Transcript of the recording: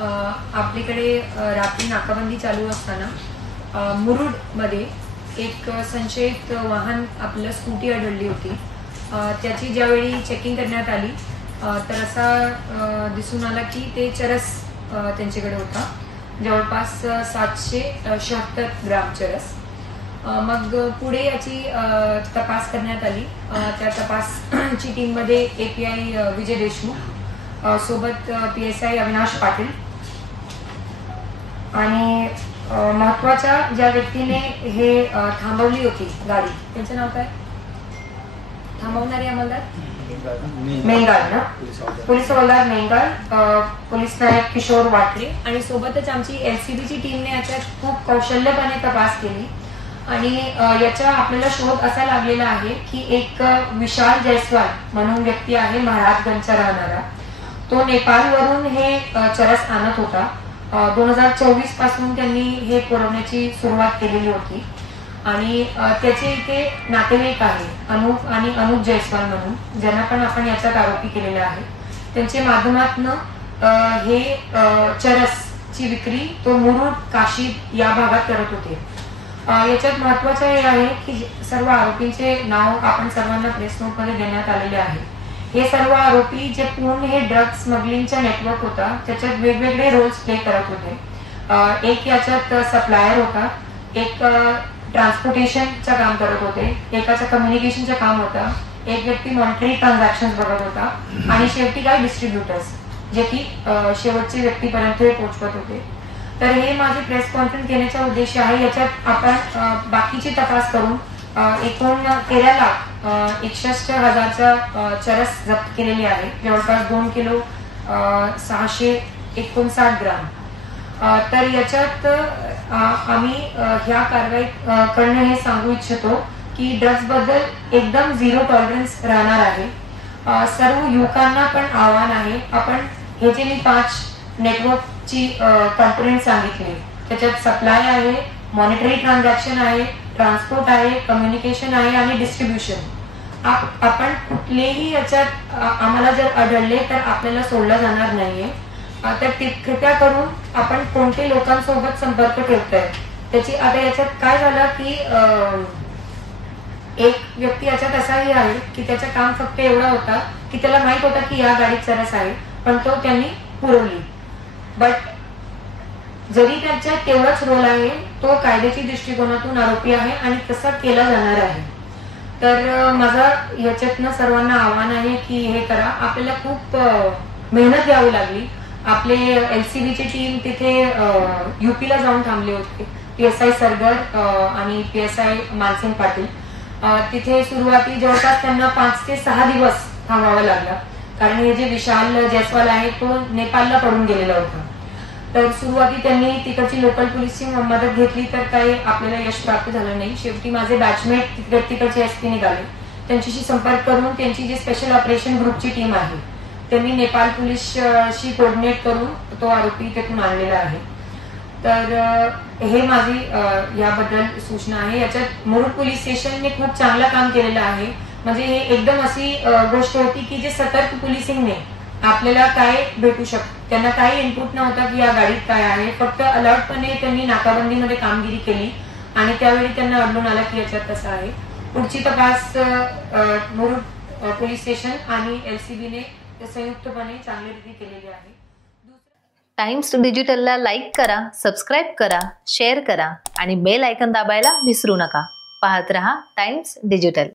आपल्याकडे रात्री नाकाबंदी चालू असताना मुरुडमध्ये एक संशयित वाहन आपलं स्कूटी आढळली होती। त्याची ज्यावेळी चेकिंग करण्यात आली तर असा दिसून आला की ते चरस त्यांच्याकडे होता, जवळपास 776 ग्राम चरस। मग पुढे याची तपास करण्यात आली। त्या तपासची टीममध्ये API विजय देशमुख सोबत PSI अविनाश पाटील आणि महत्वाच्या ज्या व्यक्तीने हे थांबवली होती गाडी, त्यांचं नाव काय? थांबवणारे अंमलदार मेंगाल ना, पोलीस हवालदार मेंगाल, पोलीस नायक किशोर वाटरे आणि सोबतच आमची LCBची टीमने याच्यात खूप कौशल्यपणे तपास केली आणि याचा आपल्याला शोध असा लागलेला आहे की एक विशाल जयस्वाल म्हणून व्यक्ती आहे, महाराजगंजचा राहणारा। तो नेपाळवरून हे चरस आणत होता। 2024 पासून त्यांनी हे पुरवण्याची सुरुवात केलेली होती आणि त्याचे इथे नातेवाईक आहे अनूप आणि अनुप जयस्वाल म्हणून, ज्यांना पण आपण याच्यात आरोपी केलेले आहे। त्यांच्या माध्यमातून हे चरसची विक्री तो मुरुड काशी या भागात करत होते। याच्यात महत्वाचं हे आहे की सर्व आरोपींचे नाव आपण सर्वांना प्रेस नोटमध्ये देण्यात आलेले आहे। हे सर्व आरोपी जे पूर्ण हे ड्रग स्मगलिंगचा नेटवर्क होता त्याच्यात वेगवेगळे रोल्स प्ले करत होते। एक याच्यात सप्लायर होता, एक ट्रान्सपोर्टेशनचं काम करत होते, एकाचं कम्युनिकेशनचं काम होता, एक व्यक्ती मॉनिटरी ट्रान्झॅक्शन बघत होता आणि शेवटी काय डिस्ट्रीब्युटर्स जे की शेवटच्या व्यक्तीपर्यंत हे पोहोचवत होते। तर हे माझे प्रेस कॉन्फरन्स घेण्याचा उद्देश आहे। याच्यात आपण बाकीची तपास करून एकूण 13,61,000चा चरस जप्त केलेली आहे, जवळपास 2 किलो 659 ग्राम। तर याच्यात आम्ही ह्या कारवाई करणं हे सांगू इच्छितो की ड्रग्स बद्दल एकदम झिरो टॉलरन्स राहणार आहे। सर्व युवकांना पण आव्हान आहे, आपण हे जे मी 5 नेटवर्कची कंपोनेंट सांगितले त्याच्यात सप्लाय आहे, मॉनिटरी ट्रान्झॅक्शन आहे, ट्रान्सपोर्ट आहे, कम्युनिकेशन आहे आणि डिस्ट्रीब्युशन। आपण कुठलेही याच्यात आम्हाला जर आढळले तर आपल्याला सोडलं जाणार नाहीये। तर कृपया करून आपण कोणत्या लोकांसोबत संपर्क ठेवताय त्याची। आता याच्यात काय झालं की एक व्यक्ती याच्यात असाही आहे की त्याचं काम फक्त एवढा होता की त्याला माहित होता की या गाडीत चरस आहे, पण तो त्यांनी पुरवली। बट जरी त्याच्यात तेवढाच रोल आहे, तो कायद्याच्या दृष्टिकोनातून आरोपी आहे आणि तसा केला जाणार आहे। तर माझं याच्यातनं सर्वांना आव्हान आहे की हे करा। आपल्याला खूप मेहनत घ्यावी लागली। आपले LCBची टीम तिथे UPला जाऊन थांबले होते, PSI सरगर आणि PSI मानसिंग पाटील। तिथे सुरुवाती जवळपास त्यांना 5 ते 6 दिवस थांबावं लागला, कारण हे जे विशाल जयस्वाल आहे तो नेपाळला पडून गेलेला होता। तर सुरुवाती त्यांनी तिकडची लोकल पोलीसची मदत घेतली तर काही आपल्याला यश प्राप्त झालं नाही। शेवटी माझे बॅचमेट तिकडचे SP निघाले, त्यांच्याशी संपर्क करून त्यांची जी स्पेशल ऑपरेशन ग्रुपची टीम आहे त्यांनी नेपाळ पोलीसशी कोऑर्डिनेट करून तो आरोपी तिथून आणलेला आहे। तर हे माझी याबद्दल सूचना आहे। याच्यात मुरुड पोलीस स्टेशनने खूप चांगलं काम केलेलं आहे। म्हणजे हे एकदम अशी गोष्ट होती की जे सतर्क पोलिसिंगने आपल्याला काय भेटू शकतं, त्यांना काही इनपुट नव्हता की या गाडीत काय आहे, फक्त अलर्टपणे त्यांनी नाकाबंदीमध्ये कामगिरी केली आणि त्यावेळी त्यांना आढळून आलं की याच्यात तसं आहे। पुढची तपास मुरुड पोलीस स्टेशन आणि LCBने संयुक्तपणे चांगल्या रीती केलेली आहे। टाइम्स डिजिटलला लाईक करा, सबस्क्राईब करा, शेअर करा आणि बेल आयकॉन दाबायला विसरू नका। पाहत रहा टाइम्स डिजिटल।